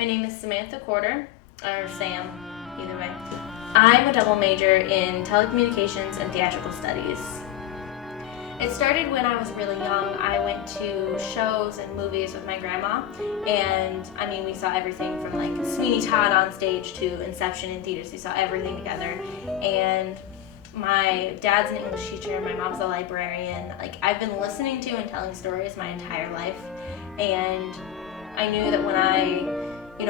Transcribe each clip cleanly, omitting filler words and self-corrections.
My name is Samantha Corder, or Sam, either way. I'm a double major in telecommunications and theatrical studies. It started when I was really young. I went to shows and movies with my grandma, and we saw everything from like Sweeney Todd on stage to Inception in theaters. We saw everything together, and my dad's an English teacher and my mom's a librarian. I've been listening to and telling stories my entire life, and I knew that when I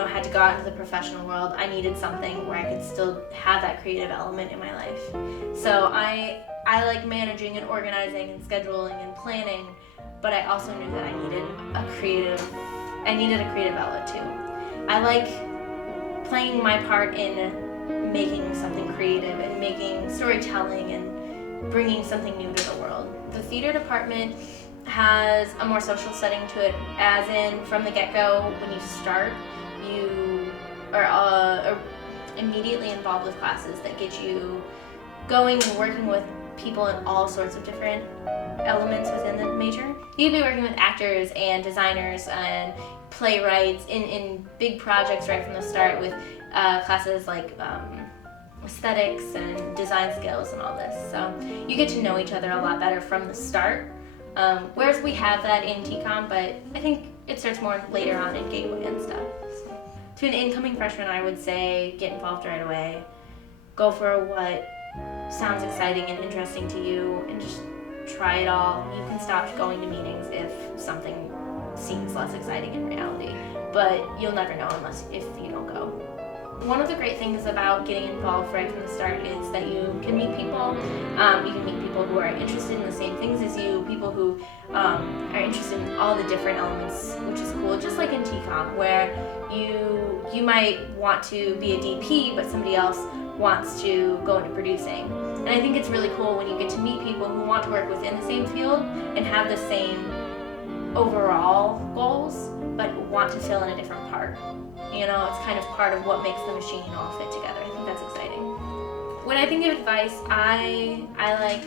had to go out into the professional world, I needed something where I could still have that creative element in my life. So I like managing and organizing and scheduling and planning, but I also knew that I needed a creative outlet too. I like playing my part in making something creative and making storytelling and bringing something new to the world. The theater department has a more social setting to it, as in from the get-go, when you start, you are immediately involved with classes that get you going and working with people in all sorts of different elements within the major. You'd be working with actors and designers and playwrights in big projects right from the start with classes like aesthetics and design skills and all this. So you get to know each other a lot better from the start. Whereas we have that in TCOM, but I think it starts more later on in Gateway and stuff. So, to an incoming freshman, I would say get involved right away. Go for what sounds exciting and interesting to you, and just try it all. You can stop going to meetings if something seems less exciting in reality, but you'll never know if you don't go. One of the great things about getting involved right from the start is that you can meet people. You can meet people who are interested in the same things as you, people who are interested in all the different elements, which is cool. Just like in TCOM, where you might want to be a DP, but somebody else wants to go into producing. And I think it's really cool when you get to meet people who want to work within the same field and have the same overall goals, but want to fill in a different part. It's kind of part of what makes the machine all fit together. I think that's exciting. When I think of advice, I like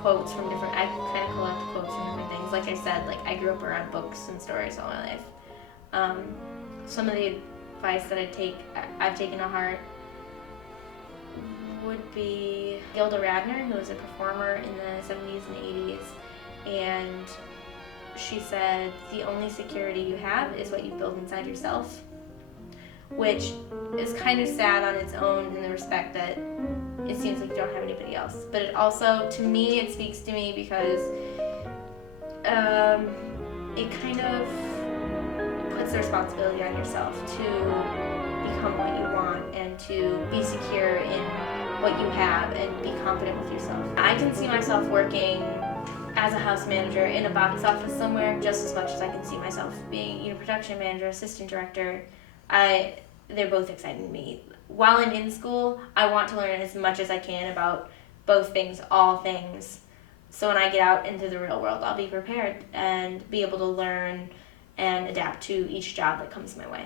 quotes from different, I kind of collect quotes from different things. Like I said, I grew up around books and stories all my life. Some of the advice that I've taken to heart would be Gilda Radner, who was a performer in the 70s and 80s, and she said, the only security you have is what you build inside yourself, which is kind of sad on its own in the respect that it seems like you don't have anybody else. But it also, to me, it speaks to me because it kind of puts the responsibility on yourself to become what you want and to be secure in what you have and be confident with yourself. I can see myself working as a house manager in a box office somewhere just as much as I can see myself being production manager, assistant director. They're both exciting to me. While I'm in school, I want to learn as much as I can about both things, all things. So when I get out into the real world, I'll be prepared and be able to learn and adapt to each job that comes my way.